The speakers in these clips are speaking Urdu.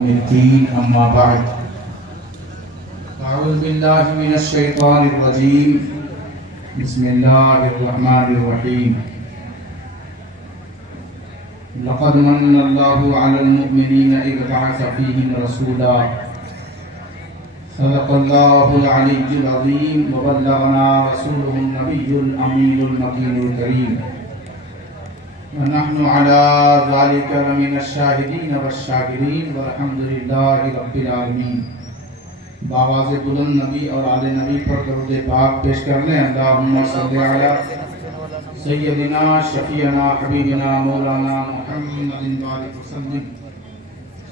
الدين أما بعد أعوذ بالله من الشيطان الرجيم بسم الله الرحمن الرحيم لقد من الله على المؤمنين إذ بعث فيهم رسولا صدق الله العلي العظيم وبلغنا رسوله النبي الأمين المكين الكريم ونحن على ذلك لمن الشاهدين والشاكرين والحمد لله رب العالمین۔ بآواز بلند نبی اور آل نبی پر درود پاک پیش کر لیں۔ اللہم صلی علی سیدنا شفیعنا حبیبنا مولانا محمد وآلہ وسلم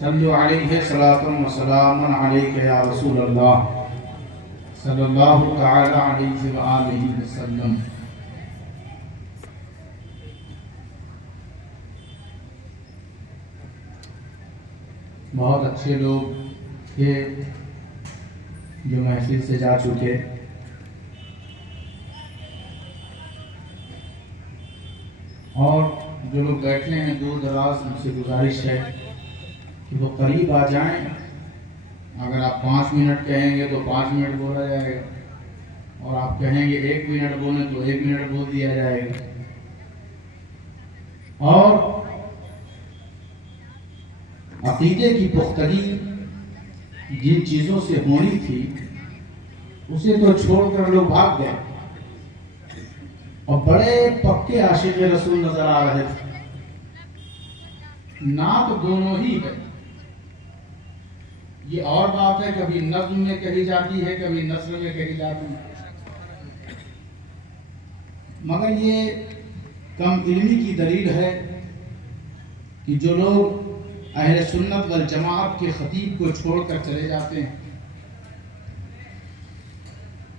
صلو علیہ صلاۃ و سلام علیک یا رسول اللہ صلی اللہ تعالی علیہ وآلہ وسلم۔ بہت اچھے لوگ تھے جو محفل سے جا چکے، اور جو لوگ بیٹھے ہیں دور دراز، ان سے گزارش ہے کہ وہ قریب آ جائیں۔ اگر آپ 5 منٹ کہیں گے تو 5 منٹ بولا جائے گا، اور آپ کہیں گے 1 منٹ بولیں تو 1 منٹ بول دیا جائے گا۔ اور عقیدے کی پختگی جن چیزوں سے ہونی تھی اسے تو چھوڑ کر لوگ بھاگ گئے، اور بڑے پکے عاشق رسول نظر آ رہے تھے۔ نعت دونوں ہی ہے، یہ اور بات ہے کبھی نظم میں کہی جاتی ہے، کبھی نثر میں کہی جاتی ہے، مگر یہ کم علمی کی دلیل ہے کہ جو لوگ اہل سنت والجماعت کے خطیب کو چھوڑ کر چلے جاتے ہیں۔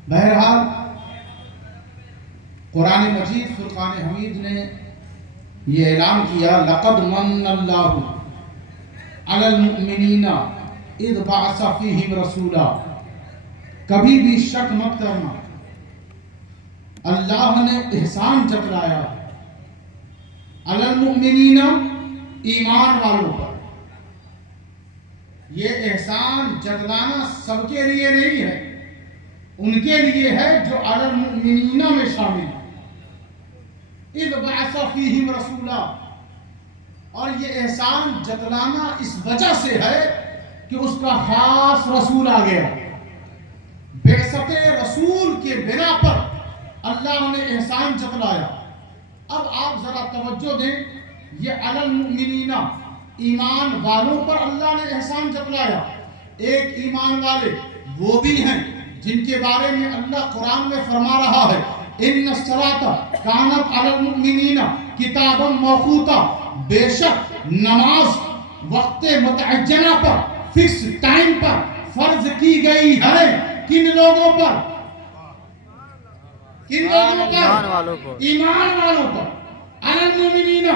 بہرحال قرآن مجید فرقان حمید نے یہ اعلان کیا لقد من اللہ علی المؤمنین اذ بعث فیہم رسولا۔ کبھی بھی شک مت کرنا، اللہ نے احسان جتلایا علی المؤمنین، ایمان والوں پر۔ یہ احسان جتلانا سب کے لیے نہیں ہے، ان کے لیے ہے جو علی المؤمنین میں شامل ہیں۔ اذ بعث فیہم رسولا، اور یہ احسان جتلانا اس وجہ سے ہے کہ اس کا خاص رسول آ گیا۔ بعثت رسول کے بنا پر اللہ نے احسان جتلایا۔ اب آپ ذرا توجہ دیں، یہ علی المؤمنین، ایمان والوں پر اللہ نے احسان جتلایا۔ ایک ایمان والے وہ بھی ہیں جن کے بارے میں اللہ قرآن میں فرما رہا ہے ان الصلاۃ کانت علی المؤمنین کتابا موقوتا، بے شک نماز وقت متعینہ پر، فکس ٹائم پر فرض کی گئی ہے۔ کن لوگوں پر؟ کن لوگوں پر؟ ایمان والوں پر۔ علی المؤمنین،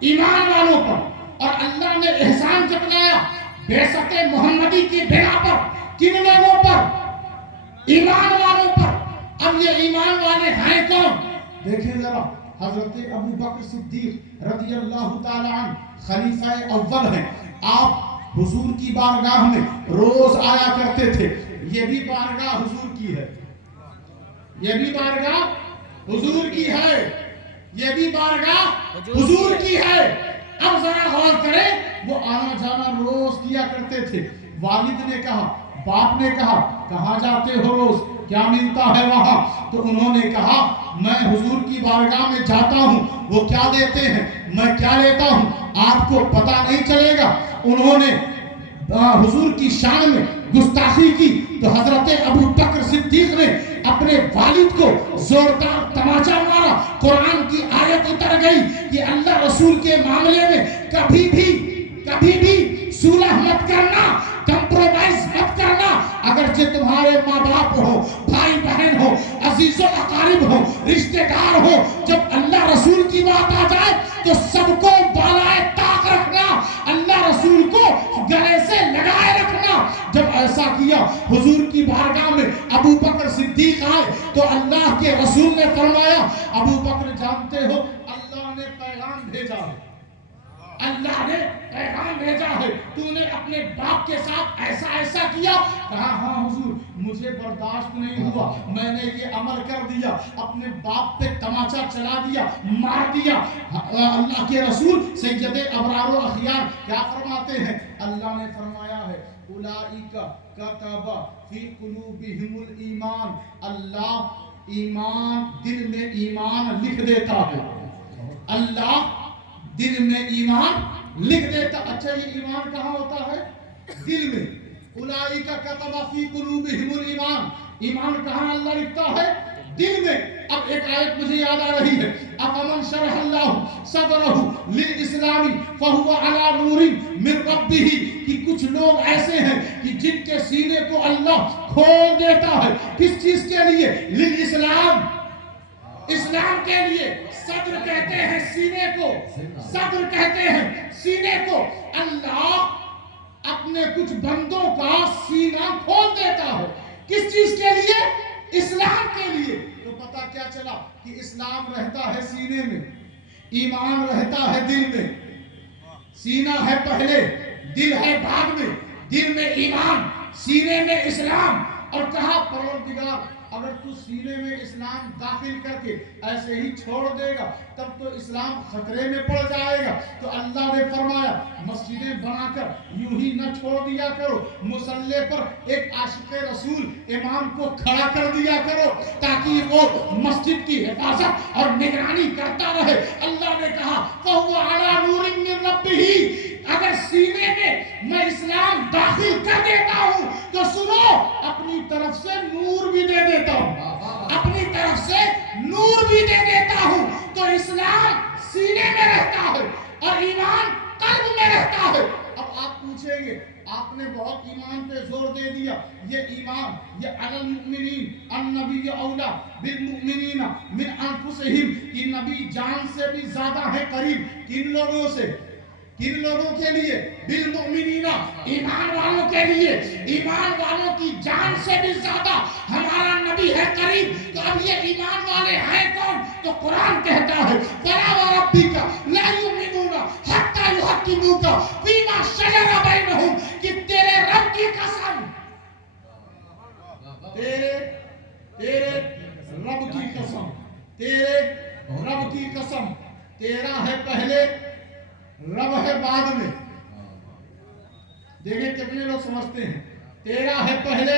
ایمان والوں پر۔ اور اللہ نے احسان جتلایا بعثت محمدی کی بنا پر۔ کن لوگوں پر؟ ایمان والوں پر۔ اب یہ ایمان والے ہیں کون؟ دیکھیں ذرا، حضرت ابو بکر صدیق رضی اللہ تعالی عنہ خلیفہ اول ہیں۔ آپ حضور کی بارگاہ میں روز آیا کرتے تھے۔ یہ بھی بارگاہ حضور کی ہے، یہ بھی بارگاہ حضور کی ہے، یہ بھی بارگاہ حضور کی ہے۔ اب ذرا غور کریں، وہ آنا جانا روز کیا کرتے تھے۔ والد نے کہا، باپ نے کہا کہاں جاتے ہو روز، کیا ملتا ہے وہاں؟ تو انہوں نے کہا میں حضور کی بارگاہ میں جاتا ہوں، وہ کیا دیتے ہیں میں کیا لیتا ہوں آپ کو پتہ نہیں چلے گا۔ انہوں نے حضور کی شان میں گستاخی کی تو حضرت ابو بکر صدیق نے اپنے والد کو زوردار تماچا مارا۔ قرآن کی آیت اتر گئی کہ اللہ رسول کے معاملے میں کبھی بھی صلح مت کرنا، کمپرومائز مت کرنا۔ اگرچہ تمہارے ماں باپ ہو، بھائی بہن ہو، عزیز و اقارب ہو، رشتہ دار ہو، جب اللہ رسول کی بات آ جائے تو سب کو بالائے طاق رکھنا، اللہ رسول کو گلے سے لگائے رکھنا۔ جب ایسا کیا حضور کی بارگاہ میں ابو بکر صدیق آئے تو اللہ کے رسول نے فرمایا ابو بکر جانتے ہو اللہ نے پیغام بھیجا ہے، اللہ نے پیغام بھیجا ہے، تو نے اپنے باپ کے ساتھ ایسا ایسا کیا؟ کہا ہاں حضور مجھے برداشت نہیں ہوا، میں نے یہ عمل کر دیا، اپنے باپ پہ تماچا چلا دیا، مار دیا۔ اللہ کے رسول سید ابرار و اخیار کیا فرماتے ہیں؟ اللہ نے فرمایا ہے اولئک کتب فی قلوبہم الایمان، اللہ ایمان دل میں ایمان لکھ دیتا ہے، اللہ دل میں ایمان لکھ دیتا۔ اچھا یہ ایمان کہاں ہوتا ہے؟ دل میں۔ اولئک کتب فی قلوبہم الایمان، ایمان کہاں اللہ لکھتا ہے؟ دل میں۔ اب ایک آیت مجھے یاد آ رہی ہے، افمن شرح اللہ صدرہ للاسلام فہو علی نور من ربہ، کہ کچھ لوگ ایسے ہیں کہ جن کے سینے کو اللہ کھول دیتا ہے، کس چیز کے لیے؟ للاسلام، اسلام کے لیے۔ صدر کہتے ہیں سینے کو، صدر کہتے ہیں سینے کو۔ اللہ اپنے کچھ بندوں کا سینہ کھول دیتا ہے، کس چیز کے لیے؟ اسلام کے لیے۔ تو پتہ کیا چلا کہ اسلام رہتا ہے سینے میں، ایمان رہتا ہے دل میں۔ سینہ ہے پہلے، دل ہے بعد میں۔ دل میں ایمان، سینے میں اسلام۔ اور کہا پروردگار اگر تو سینے میں اسلام داخل کر کے ایسے ہی چھوڑ دے گا تب تو اسلام خطرے میں پڑ جائے گا۔ تو اللہ نے فرمایا مسجدیں بنا کر یوں ہی نہ چھوڑ دیا کرو، مصلی پر ایک عاشق رسول امام کو کھڑا کر دیا کرو تاکہ وہ مسجد کی حفاظت اور نگرانی کرتا رہے۔ اللہ نے کہا فَهُوَ عَلَى نُورٍ مِّن رَبِّهِ، اگر سینے میں اسلام داخل کر دیتا ہوں تو سنو اپنی طرف سے نور بھی دے دیتا ہوں، اپنی طرف سے نور بھی دے دیتا ہوں۔ تو اسلام سینے میں رہتا ہے اور ایمان قلب میں رہتا ہے۔ اب آپ پوچھیں گے آپ نے بہت ایمان پہ زور دے دیا، یہ ایمان یہ علی المؤمنین النبی اولا بالمؤمنین من انفسہم، کہ نبی جان سے بھی زیادہ ہے قریب کن لوگوں سے؟ کن لوگوں کے لیے؟ بالمؤمنین، ایمان والوں کے لیے۔ ایمان والوں کی جان سے بھی زیادہ ہمارا نبی ہے قریب۔ تو اب یہ ایمان والے ہیں کون؟ تو قرآن کہتا ہے فَلَا وَرَبِّكَ لَا يُؤْمِنُونَ حَتَّى يُحَكِّمُوكَ فِيمَا شَجَرَ بَيْنَهُمْ، کہ تیرے رب کی قسم، تیرے رب کی قسم، تیرے رب کی قسم، تیرا ہے پہلے رب ہے بعد میں۔ دیکھیں کتنے لوگ سمجھتے ہیں تیرا ہے پہلے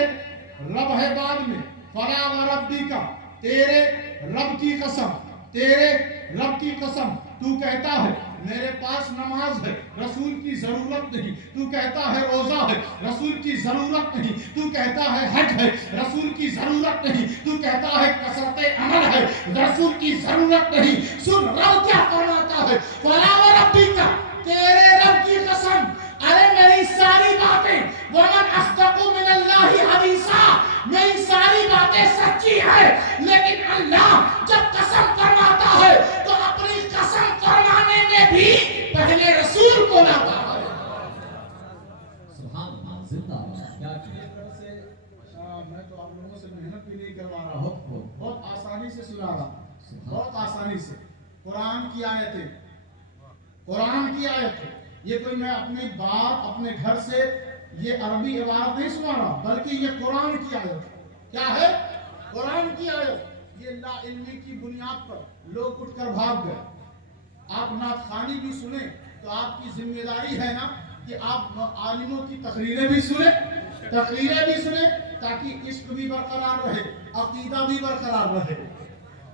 رب ہے بعد میں۔ فَلَا وَرَبِّكَ، تیرے رب کی قسم، تیرے رب کی قسم۔ تو کہتا ہے میرے پاس نماز ہے، رسول کی ضرورت نہیں۔ تو کہتا ہے روزہ ہے، رسول کی ضرورت نہیں۔ تو کہتا ہے حج ہے، رسول کی ضرورت نہیں۔ تو کہتا ہے کثرت عمل ہے، رسول کی ضرورت نہیں۔ سن رب کیا فرماتا ہے فَلَا وَرَبِّكَ، تیرے رب کی قسم، ارے میری ساری باتیں وَمَنْ أَصْدَقُ مِنَ اللَّهِ حَدِيثًا، میری ساری باتیں سچی ہیں، لیکن اللہ جب قسم فرماتا ہے تو اپنی قسم فرمانے میں بھی پہلے رسول کو لاتا ہے۔ سبحان اللہ، زندہ باد۔ کیا میں تو آپ لوگوں سے محنت بھی نہیں کروا رہا ہوں، بہت آسانی سے سنا رہا ہوں، بہت آسانی سے۔ قرآن کی آیتیں، قرآن کی آیت ہے یہ، کوئی میں اپنی بات اپنے گھر سے یہ عربی عبارت نہیں سنا رہا، بلکہ یہ قرآن کی آیت ہے۔ کیا ہے؟ قرآن کی آیت۔ یہ لا علمی کی بنیاد پر لوگ اٹھ کر بھاگ گئے۔ آپ نعت خوانی بھی سنیں تو آپ کی ذمہ داری ہے نا کہ آپ عالموں کی تقریریں بھی سنیں، تقریریں بھی سنیں تاکہ عشق بھی برقرار رہے، عقیدہ بھی برقرار رہے۔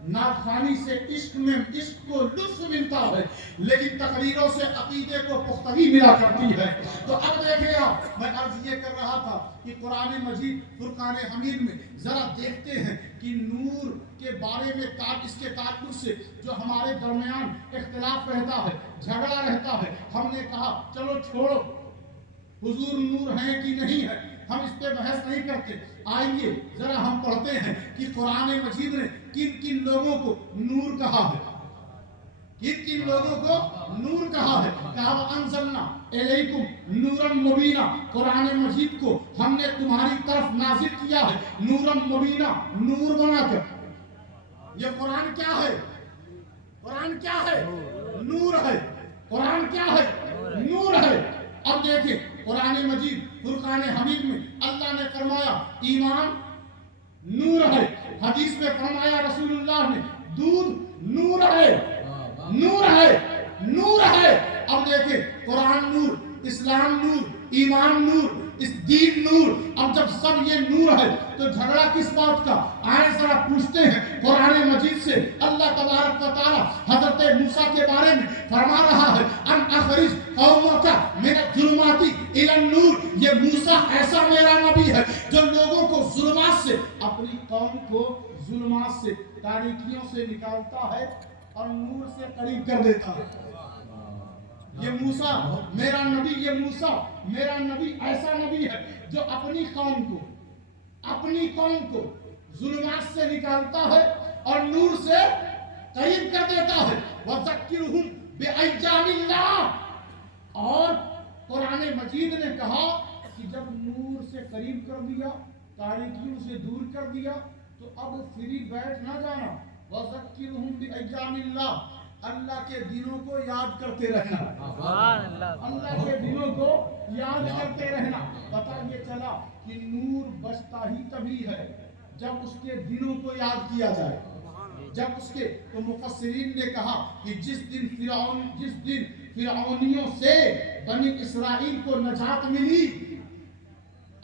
نعت خوانی سے عشق میں عشق کو لطف ملتا ہے، لیکن تقریروں سے عقیدے کو پختگی ملا کرتی ہے۔ تو اب دیکھیں آپ، میں عرض یہ کر رہا تھا کہ قرآن مجید فرقان حمید میں ذرا دیکھتے ہیں کہ نور کے بارے میں اس کے تعلق سے جو ہمارے درمیان اختلاف رہتا ہے، جھگڑا رہتا ہے۔ ہم نے کہا چلو چھوڑو، حضور نور ہیں کہ نہیں ہے، ہم اس پہ بحث نہیں کرتے۔ آئیے ذرا ہم پڑھتے ہیں کہ قرآن مجید نے کن کن لوگوں کو نور کہا ہے، کن کن لوگوں کو نور کہا ہے۔ کہا وَأَنزَلْنَا إِلَيْكُمْ نُورًا مُبِينًا، قرآن مجید کو ہم نے تمہاری طرف نازل کیا ہے نورًا مبینہ، نور بنا کر۔ یہ قرآن کیا ہے؟ قرآن کیا ہے؟ نور ہے۔ قرآن کیا ہے؟ نور ہے۔ اب دیکھیں قرآن مجید فرقان حمید میں اللہ نے فرمایا ایمان نور ہے، حدیث میں فرمایا رسول اللہ نے دودھ نور ہے، نور ہے، نور ہے۔ اب دیکھیں قرآن نور، اسلام نور، ایمان نور، اس دین نور۔ اب جب سب یہ نور ہے تو جھگڑا کس بات کا؟ آئیں ذرا پوچھتے ہیں قرآن مجید سے۔ اللہ تبارک و تعالی حضرت موسیٰ کے بارے میں فرما رہا ہے ان اخرج قومک من الظلمات الی النور۔ یہ موسیٰ ایسا میرا نبی ہے جو لوگوں کو ظلمات سے، اپنی قوم کو ظلمات سے، تاریکیوں سے نکالتا ہے اور نور سے قریب کر دیتا ہے۔ یہ موسیٰ میرا نبی، یہ موسیٰ میرا نبی ایسا نبی ہے جو اپنی قوم کو ظلمات سے نکالتا ہے اور نور سے قریب کر دیتا ہے۔ وَذَكِّرْهُمْ بِأَيَّامِ اللَّهِ۔ اور قرآن مجید نے کہا کہ جب نور سے قریب کر دیا، تاریکیوں سے دور کر دیا، تو اب فری بیٹھ نہ جانا۔ وَذَكِّرْهُمْ بِأَيَّامِ اللَّهِ، اللہ کے دنوں کو یاد کرتے رہنا، اللہ کے دنوں کو یاد کرتے رہنا۔ پتہ یہ چلا کہ نور بچتا ہی تبھی ہے جب اس کے دنوں کو یاد کیا جائے، جب اس کے، تو مفسرین نے کہا کہ جس دن فرعونیوں سے بنی اسرائیل کو نجات ملی،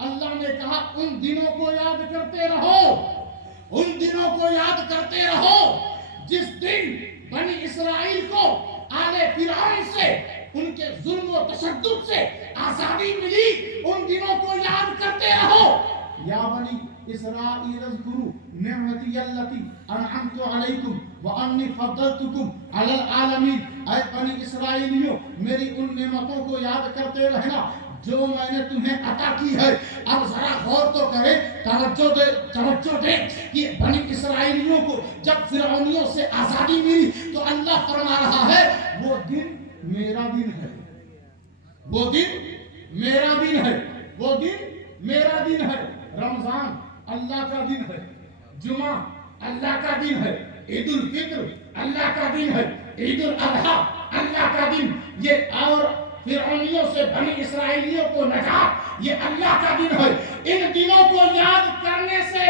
اللہ نے کہا ان دنوں کو یاد کرتے رہو، ان دنوں کو یاد کرتے رہو جس دن بنی اسرائیل کو آل فرعون سے، ان کے ظلم و تشدد سے آزادی ملی، ان دنوں کو یاد کرتے رہو۔ یا بنی اسرائیل اذکروا نعمتی التی انعمت علیکم وانی فضلتکم علی العالمین۔ اے بنی اسرائیلیوں میری ان نعمتوں کو یاد کرتے رہنا جو میں نے تمہیں عطا کی ہے۔ اب ذرا غور تو کریں، توجہ دیں کہ بنی اسرائیلیوں کو جب فرعونیوں سے آزادی ملی تو اللہ فرما رہا ہے وہ دن میرا دن ہے، وہ دن میرا دن ہے، وہ دن میرا دن ہے۔ رمضان اللہ کا دن ہے، جمعہ اللہ کا دن ہے، عید الفطر اللہ کا دن ہے، عید الاضحیٰ اللہ کا دن، یہ اور فرعونیوں سے بنی اسرائیلیوں کو نجات یہ اللہ کا دن ہے۔ ان دنوں کو یاد کرنے سے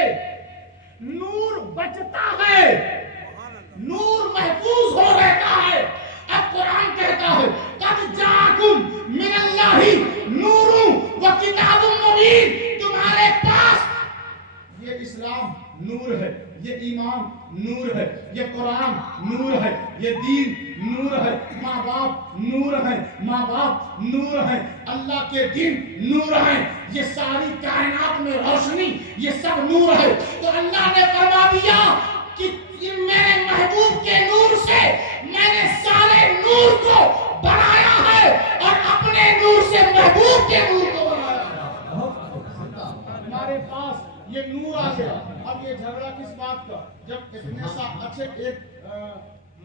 نور بچتا ہے، نور محفوظ ہو رہتا ہے۔ اب قرآن کہتا ہے قد جاءکم من اللہ نور و کتاب مبین، تمہارے پاس یہ اسلام نور ہے، یہ ایمان نور ہے، یہ قرآن نور ہے، یہ دین نور ہے، ماں باپ نور ہیں، ماں باپ نور ہیں، اللہ کے دین نور ہیں، یہ ساری کائنات میں روشنی یہ سب نور ہے۔ تو اللہ نے فرما دیا کہ میرے محبوب کے نور سے میں نے سارے نور کو بنایا ہے اور اپنے نور سے محبوب کے نور کو بنایا ہے۔ ہمارے پاس یہ نور آ گیا۔ اب یہ جھگڑا کس بات کا؟ جب اتنے سا اچھے ایک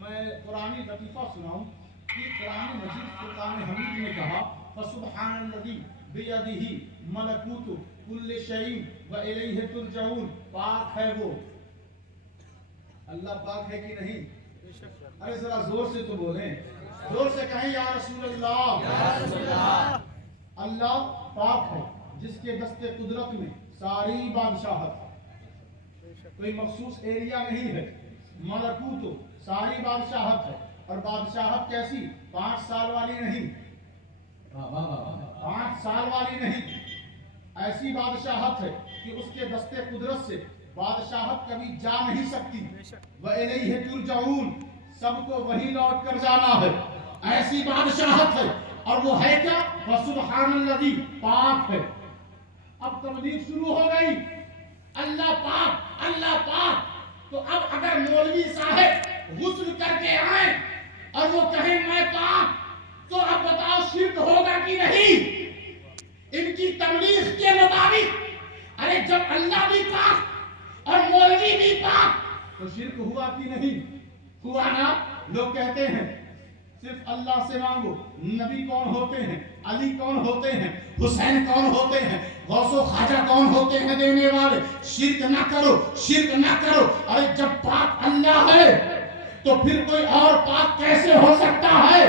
میں قرآنی لطیفہ سناؤں کہ قرآن مجید فرقان حمید نے کہا فسبحان الذی بیدہ ملکوت کل شیء والیہ ترجعون، پاک ہے وہ اللہ، پاک ہے کہ نہیں؟ ارے ذرا زور سے تو بولیں، زور سے کہیں یا رسول اللہ۔ اللہ پاک ہے جس کے دست قدرت میں ساری بادشاہت، کوئی مخصوص ایریا نہیں ہے، ملکوت ساری بادشاہت ہے، اور بادشاہت کیسی؟ 5 سال والی نہیں، 5 سال والی نہیں، ایسی بادشاہت ہے کہ اس کے دست قدرت سے بادشاہت کبھی جا نہیں سکتی۔ وَإِلَيْهِ تُرْجَعُونَ، سب کو وہی لوٹ کر جانا ہے، ایسی بادشاہت ہے۔ اور وہ ہے کیا؟ وَسُبْحَانَ الَّذِي، پاک ہے۔ اب تبلیغ شروع ہو گئی، اللہ پاک، اللہ پاک۔ تو اب اگر مولوی صاحب غسل کر کے آئیں اور وہ کہیں میں پاک، تو اب بتاؤ شرک ہوگا کہ نہیں؟ ان کی تبلیغ کے مطابق ارے جب اللہ بھی پاک اور مولوی بھی پاک تو شرک ہوا کہ نہیں ہوا؟ نا لوگ کہتے ہیں صرف اللہ سے مانگو، نبی کون ہوتے ہیں، علی کون ہوتے ہیں، حسین کون ہوتے ہیں، غوث و خواجہ کون ہوتے ہیں دینے والے، شرک نہ کرو، شرک نہ کرو۔ ارے جب پاک اللہ ہے تو پھر کوئی اور پاک کیسے ہو سکتا ہے؟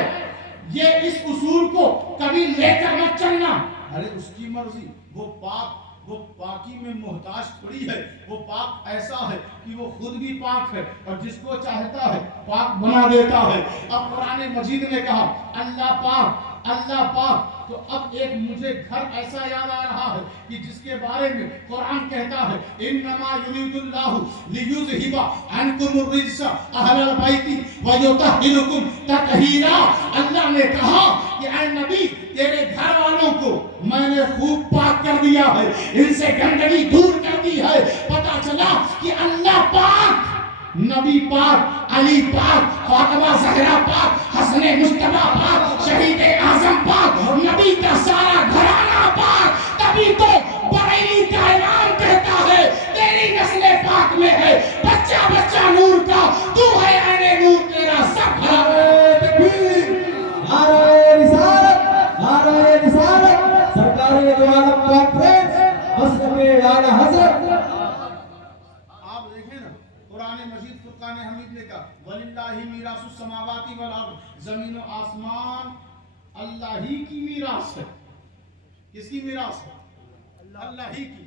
یہ اس اصول کو کبھی لے کر مت چلنا. ارے اس کی مرضی، وہ پاکی میں محتاج تھوڑی ہے. وہ پاک ایسا ہے کہ وہ خود بھی پاک ہے اور جس کو چاہتا ہے پاک بنا دیتا ہے. اب قرآن مجید نے کہا اللہ پاک اللہ پاک، تو اب ایک مجھے گھر ایسا یاد آ رہا ہے کہ جس کے بارے میں قرآن کہتا ہے انما یرید اللہ لیذھب عنکم الرجس اہل البیت ویطہرکم تطہیرا. اللہ نے کہا کہ اے نبی تیرے گھر والوں کو میں نے خوب پاک کر دیا ہے، ان سے گندگی دور کر دی ہے. پتا چلا کہ اللہ پاک، نبی پاک، علی پاک، فاطمہ زہرا پاک، حسن مصطفیٰ پاک، شہید اعظم پاک، نبی کا سارا گھرانہ پاک. تبھی تو بریلی کا امام کہتا ہے تیری نسل پاک میں ہے، بچہ بچہ نور کا، تو ہے عین نور، تیرا سب بھرا ہے. نعرہ رسالت، نعرہ رسالت، سرکار دو عالم پاک فیض مصطفی اعلی حضرت. آپ دیکھیں نا قرآن مجید فرقان حمید نے کہا وَلِلَّهِ مِيرَاثُ السَّمَاوَاتِ وَالْأَرْضِ، زمین و آسمان اللہ ہی کی میراث ہے. کس کی میراث ہے؟ اللہ ہی کی.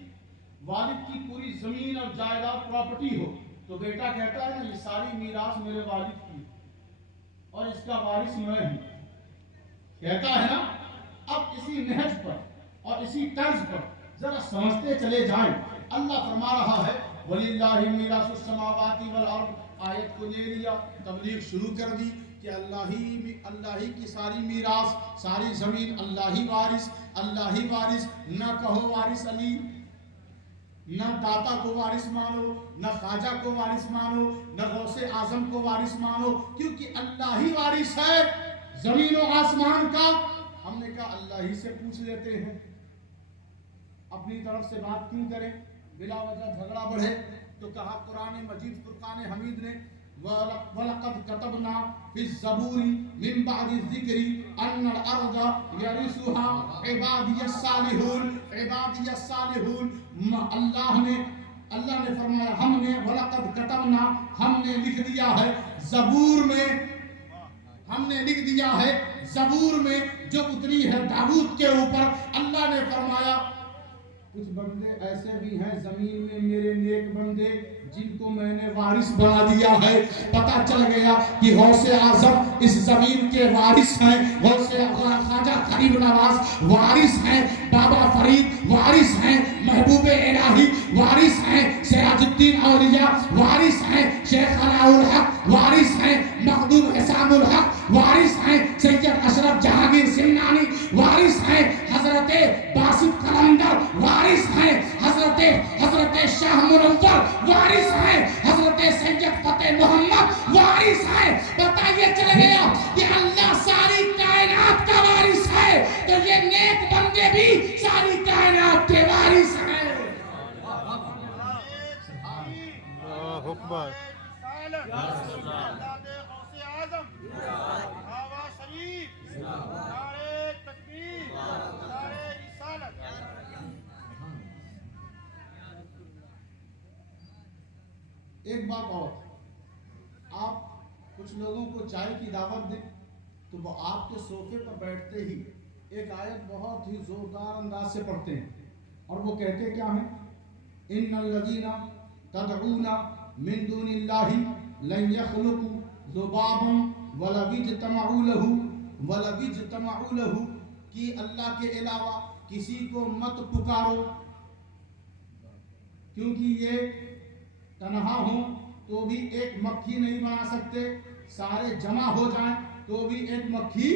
والد کی پوری زمین اور جائیداد پراپرٹی ہو تو بیٹا کہتا ہے نا یہ ساری میراث میرے والد کی اور اس کا وارث میں ہوں، کہتا ہے نا. اب اسی نہج پر اور اسی طرز پر ذرا سمجھتے چلے جائیں. اللہ فرما رہا ہے وَلِلَّهِ مِيرَاثُ السَّمَاوَاتِ وَالْأَرْضِ. آیت کو لے لیا، تبلیغ شروع کر دی کہ اللہ ہی کی ساری میراث، ساری زمین اللہ ہی وارث، اللہ ہی وارث. نہ کہو وارث علی، نہ داتا کو وارث مانو، نہ خواجہ کو وارث مانو، نہ غوث اعظم کو وارث مانو، کیونکہ اللہ ہی وارث ہے زمین و آسمان کا. ہم نے کہا اللہ ہی سے پوچھ لیتے ہیں، اپنی طرف سے بات کیوں کریں، بلا وجہ جھگڑا بڑھے. تو کہا قرآن مجید فرقان حمید نے وَلَقَدْ كَتَبْنَا فِي الزَّبُورِ مِن بَعْدِ الذِّكْرِ أَنَّ الْأَرْضَ يَرِثُهَا عِبَادِيَ الصَّالِحُونَ. عِبَادِيَ الصَّالِحُونَ اللہ نے فرمایا ہم نے وَلَقَدْ كَتَبْنَا، ہم نے لکھ دیا ہے زبور میں، ہم نے لکھ دیا ہے زبور میں جو اتری ہے داؤد کے اوپر. اللہ نے فرمایا کچھ بندے ایسے بھی ہیں زمین میں میرے نیک بندے جن کو میں نے وارث بنا دیا ہے. پتا چل گیا کہ غوث اعظم اس زمین کے وارث ہیں، غوث خواجہ غریب نواز وارث ہیں، بابا فرید وارث ہیں، محبوب الہی وارث ہیں، سراج الدین اولیاء وارث ہیں، شیخ علاء الحق وارث ہیں، مخدوم حسام الحق وارث ہیں، سید اشرف جہانگیر سمنانی وارث ہیں، حضرت باسط قلندر وارث ہیں، حضرت شاہ منور وارث ہیں، حضرت سید فتح محمد وارث ہیں. بتائیے چل گیا کہ اللہ ساری کائنات کا وارث ہے تو یہ نیک بندے بھی ساری کائنات کے وارث ہیں. اللہ اکبر. ایک بات اور، آپ کچھ لوگوں کو چائے کی دعوت دیں تو وہ آپ کے صوفے پر بیٹھتے ہی ایک آیت بہت ہی زوردار انداز سے پڑھتے ہیں اور وہ کہتے کیا ہیں ان الذین تدعون من دون اللہ لن یخلقوا ذبابا ولو اجتمعوا له کہ اللہ کے علاوہ کسی کو مت پکارو کیونکہ یہ تنہا ہوں تو بھی ایک مکھی نہیں بنا سکتے، سارے جمع ہو جائیں تو بھی ایک مکھی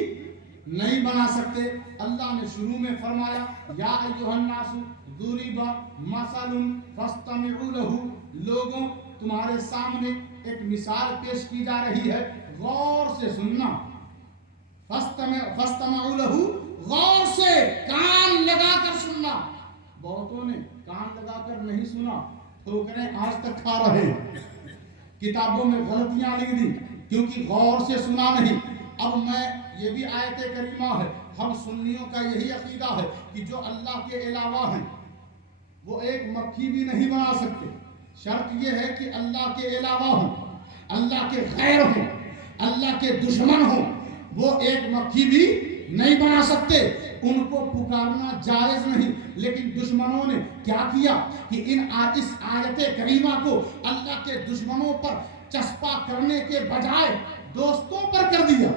نہیں بنا سکتے. اللہ نے شروع میں فرمایا یا ایھا الناس ضرب مثل فاستمعوا له. لوگوں تمہارے سامنے ایک مثال پیش کی جا رہی ہے، غور سے سننا. فاستمعوا له، غور سے کان لگا کر سننا. بہتوں نے کان لگا کر نہیں سنا، ٹھوکریں آج تک کھا رہے ہیں، کتابوں میں غلطیاں لکھ دی کیونکہ غور سے سنا نہیں. اب میں یہ بھی آیت کریمہ ہے، ہم سنیوں کا یہی عقیدہ ہے کہ جو اللہ کے علاوہ ہیں وہ ایک مکھی بھی نہیں بنا سکتے. شرط یہ ہے کہ اللہ کے علاوہ ہوں، اللہ کے غیر ہوں، اللہ کے دشمن ہوں، وہ ایک مکھی بھی نہیں بنا سکتے، ان کو پکارنا جائز نہیں۔ لیکن دشمنوں نے کیا کیا کہ اس آیت کریمہ کو اللہ کے دشمنوں پر چسپا کرنے کے بجائے دوستوں پر کر دیا،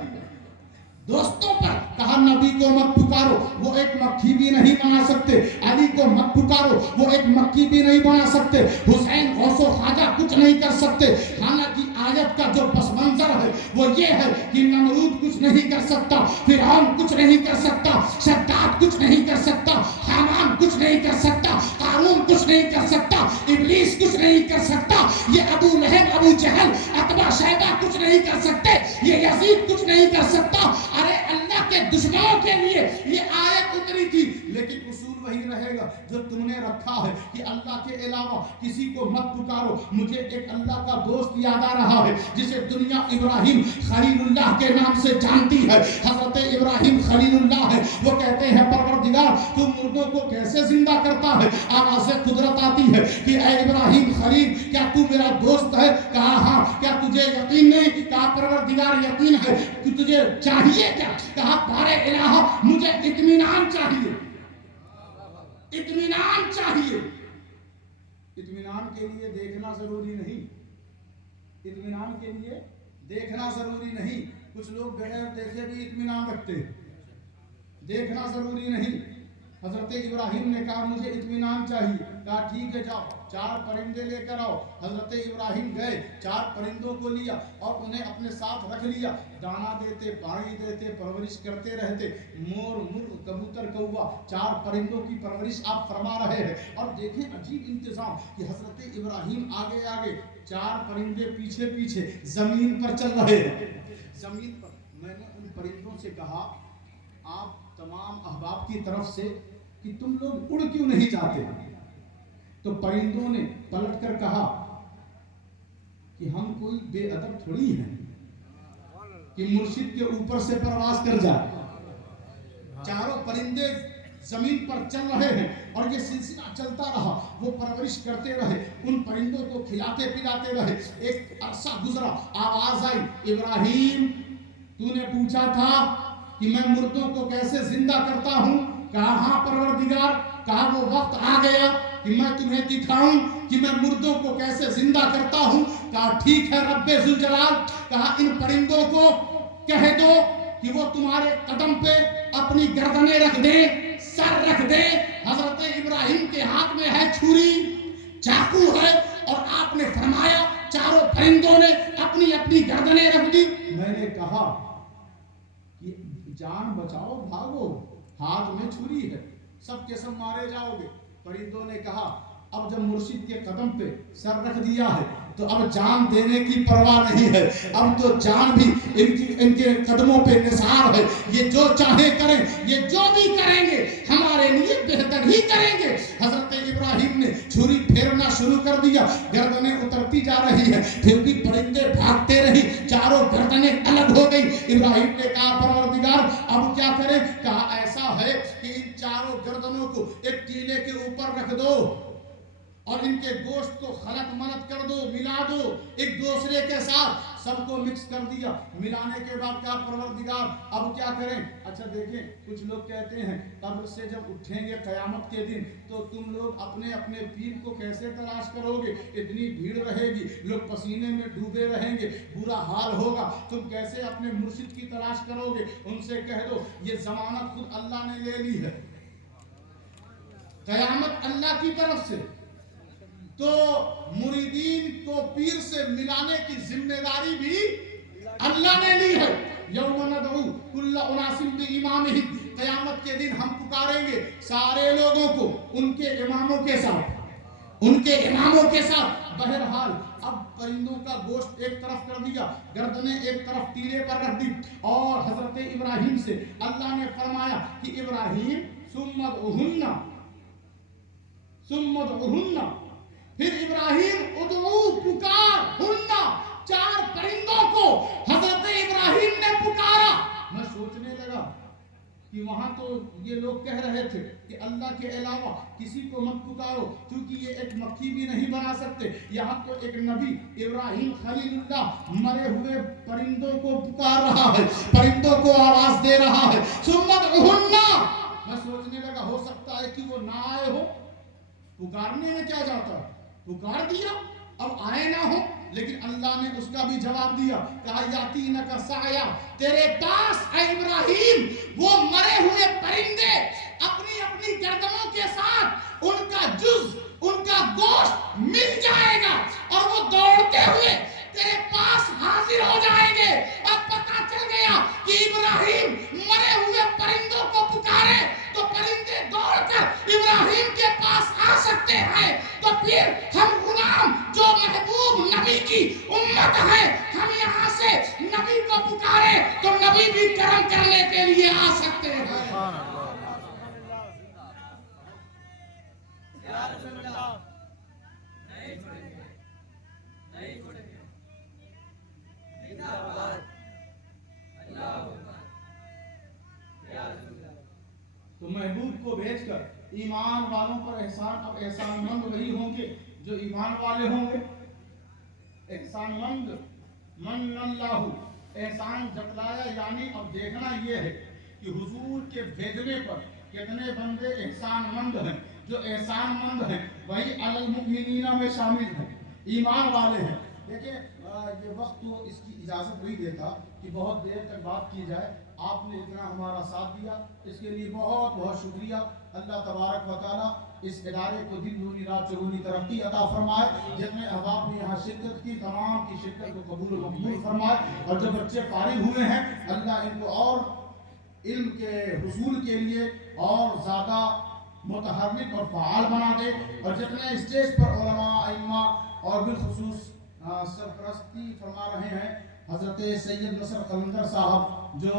دوستوں پر کہا نبی کو مت پکارو، وہ ایک مکھی بھی نہیں بنا سکتے، علی کو مت پکارو، وہ ایک مکھی بھی نہیں بنا سکتے، حسین غوث و خواجہ کچھ نہیں کر سکتے۔ حالانکہ آیت کا جو پس منظر ہے وہ یہ ہے کہ نمرود کچھ نہیں کر سکتا، فرعون کچھ نہیں کر سکتا، شداد کچھ نہیں کر سکتا، حامان کچھ نہیں کر سکتا، قارون کچھ نہیں کر سکتا، ابلیس کچھ نہیں کر سکتا، یہ ابو لہب، ابو جہل، عتبہ شیبہ کچھ نہیں کر سکتے، یہ یزید کچھ نہیں کر سکتا۔ ارے اللہ کے دشمنوں کے لیے یہ آیت اتری تھی، لیکن اصول وہی رہے گا جو تم نے رکھا ہے کہ اللہ کے علاوہ کسی کو مت پکارو۔ مجھے ایک اللہ کا دوست یاد آ رہا ہے جسے دنیا ابراہیم خلیل اللہ کے نام سے جانتی ہے۔ حضرت ابراہیم خلیل اللہ ہے، وہ کہتے ہیں پروردگار تو مردوں کو کیسے زندہ کرتا ہے؟ آواز قدرت آتی ہے کہ اے ابراہیم خلیل کیا تو میرا دوست ہے؟ کہا ہاں۔ کیا تجھے یقین نہیں؟ کہا پروردگار یقین ہے۔ کہ تجھے چاہیے کیا؟ کہا بارے الہ مجھے اطمینان چاہیے، اطمینان چاہیے۔ اطمینان کے لیے دیکھنا ضروری نہیں، اطمینان کے لیے دیکھنا ضروری نہیں۔ کچھ لوگ بغیر دیکھے بھی اطمینان رکھتے ہیں، دیکھنا ضروری نہیں۔ حضرت ابراہیم نے کہا مجھے اطمینان چاہیے، کہا ٹھیک ہے جاؤ 4 پرندے لے کر آؤ۔ حضرت ابراہیم گئے، 4 پرندوں کو لیا اور انہیں اپنے ساتھ رکھ لیا، دانا دیتے، پانی دیتے، پرورش کرتے رہتے۔ مور، مرغ، کبوتر، کوا، 4 پرندوں کی پرورش آپ فرما رہے ہیں۔ اور دیکھیں عجیب انتظام کہ حضرت ابراہیم آگے آگے، 4 پرندے پیچھے پیچھے زمین پر چل رہے ہیں، زمین پر۔ میں نے ان پرندوں سے کہا آپ تمام احباب کی طرف سے کہ تم لوگ اڑ کیوں نہیں جاتے؟ تو پرندوں نے پلٹ کر کہا کہ ہم کوئی بے ادب تھوڑی ہیں کہ مرشد کے اوپر سے پرواز کر جائے۔ 4 پرندے زمین پر چل رہے ہیں اور یہ سلسلہ چلتا رہا، وہ پرورش کرتے رہے، ان پرندوں کو کھلاتے پلاتے رہے۔ ایک عرصہ گزرا، آواز آئی ابراہیم تو نے پوچھا تھا کہ میں مردوں کو کیسے زندہ کرتا ہوں؟ کہا ہاں پروردگار۔ کہا وہ وقت آ گیا کہ میں تمہیں دکھاؤں کہ میں مردوں کو کیسے زندہ کرتا ہوں۔ کہا ٹھیک ہے رب ذوالجلال۔ کہا ان پرندوں کو کہہ دو کہ وہ تمہارے قدم پہ اپنی گردنیں رکھ دیں، سر رکھ دیں۔ حضرت ابراہیم کے ہاتھ میں ہے چھری، چاقو ہے، اور آپ نے فرمایا 4 پرندوں نے اپنی اپنی گردنیں رکھ دی۔ میں نے کہا کہ جان بچاؤ، بھاگو، ہاتھ میں چھری ہے، سب کے سب مارے جاؤ گے۔ پرندوں نے کہا اب جب مرشد کے قدم پہ سر رکھ دیا ہے تو اب جان دینے کی پرواہ نہیں ہے، اب تو جان بھی ان کے قدموں پہ نثار ہے۔ یہ جو چاہیں کریں، یہ جو بھی کریں گے ہمارے لیے بہتر ہی کریں گے۔ حضرت ابراہیم نے چھری پھیرنا شروع کر دیا، گردنیں اترتی جا رہی ہیں، پھر بھی پرندے بھاگتے رہی، 4 گردنیں الگ ہو گئی۔ ابراہیم نے کہا پروردگار اب کیا کریں؟ کہا ایسا ہے کہ ان 4 گردنوں کو ایک ٹیلے کے اوپر رکھ دو اور ان کے گوشت کو خلط ملط کر دو، ملا دو ایک دوسرے کے ساتھ۔ سب کو مکس کر دیا، ملانے کے بعد کہا پروردگار اب کیا کریں؟ اچھا دیکھیں کچھ لوگ کہتے ہیں قبر سے جب اٹھیں گے قیامت کے دن تو تم لوگ اپنے اپنے پیر کو کیسے تلاش کرو گے؟ اتنی بھیڑ رہے گی، لوگ پسینے میں ڈوبے رہیں گے، برا حال ہوگا، تم کیسے اپنے مرشد کی تلاش کرو گے؟ ان سے کہہ دو یہ ضمانت خود اللہ نے لے لی ہے، قیامت اللہ کی طرف سے، تو مریدین کو پیر سے ملانے کی ذمہ داری بھی اللہ نے لی ہے۔ یوم ندعو کل اناس بامامہم، قیامت کے دن ہم پکاریں گے سارے لوگوں کو ان کے اماموں کے ساتھ، ان کے اماموں کے ساتھ۔ بہرحال اب پرندوں کا گوشت ایک طرف کر دیا، گردنیں ایک طرف ٹیلے پر رکھ دی، اور حضرت ابراہیم سے اللہ نے فرمایا کہ ابراہیم ثم ادعوہن، ثم ادعوہن، پھر ابراہیم ادعو پکار ہننا، 4 پرندوں کو حضرت ابراہیم نے پکارا۔ میں سوچنے لگا کہ وہاں تو یہ لوگ کہہ رہے تھے کہ اللہ کے علاوہ کسی کو مت پکارو کیونکہ یہ ایک مکھی بھی نہیں بنا سکتے. یہاں تو ایک نبی ابراہیم خلیل اللہ مرے ہوئے پرندوں کو پکار رہا ہے, پرندوں کو آواز دے رہا ہے. میں سوچنے لگا ہو سکتا ہے کہ وہ نہ آئے ہو, پکارنے میں کیا جاتا ہے, پکار دیا اب آئے نہ ہو. لیکن اللہ نے اس کا بھی جواب دیا, کہا یاتینک سعیا, تیرے پاس اے ابراہیم وہ مرے ہوئے پرندے اپنی اپنی گردنوں کے ساتھ ان کا جز, ان کا گوشت مل جائے گا اور وہ دوڑتے ہوئے تیرے پاس حاضر ہو جائیں گے. اب پتا چل گیا کہ ابراہیم مرے ہوئے پرندوں کو پکارے تو پرندے دوڑ کر ابراہیم کے پاس آ سکتے ہیں. تو پھر ہم غلام جو محبوب نبی کی امت ہے, ہم یہاں سے نبی کو پکارے تو نبی بھی کرم کرنے کے لیے آ سکتے ہیں. سبحان اللہ. تو محبوب کو بھیج کر ایمان والوں پر احسان, اب احسان مند وہی ہوں گے جو ایمان والے ہوں گے. احسان مند من اللہ, احسان جتلایا, یعنی اب دیکھنا یہ ہے کہ حضور کے بھیجنے پر کتنے بندے احسان مند ہیں. جو احسان مند ہیں وہی علی المؤمنین میں شامل ہیں, ایمان والے ہیں. دیکھیں یہ وقت تو اس کی اجازت نہیں دیتا کہ بہت دیر تک بات کی جائے. آپ نے اتنا ہمارا ساتھ دیا, اس کے لیے بہت بہت شکریہ. اللہ تبارک و تعالیٰ اس ادارے کو دن دگنی رات چوگنی ترقی عطا فرمائے. جتنے احباب نے یہاں شرکت کی تمام کی شرکت کو قبول و مقبول فرمائے. اور جو بچے فارغ ہوئے ہیں اللہ ان کو اور علم کے حصول کے لیے اور زیادہ متحرک اور فعال بنا دے. اور جتنے اسٹیج پر علماء ائمہ اور بالخصوص سرپرستی فرما رہے ہیں حضرت سید نصر قلندر صاحب جو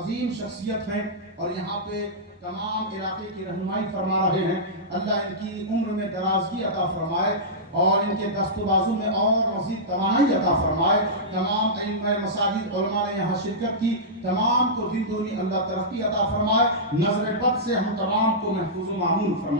عظیم شخصیت ہیں اور یہاں پہ تمام علاقے کی رہنمائی فرما رہے ہیں, اللہ ان کی عمر میں درازگی عطا فرمائے اور ان کے دست و بازو میں اور مزید توانائی عطا فرمائے. تمام ائمہ مساجد علماء نے یہاں شرکت کی, تمام کو دن دگنی اللہ ترقی عطا فرمائے. نظر بد سے ہم تمام کو محفوظ و معمون فرمائے.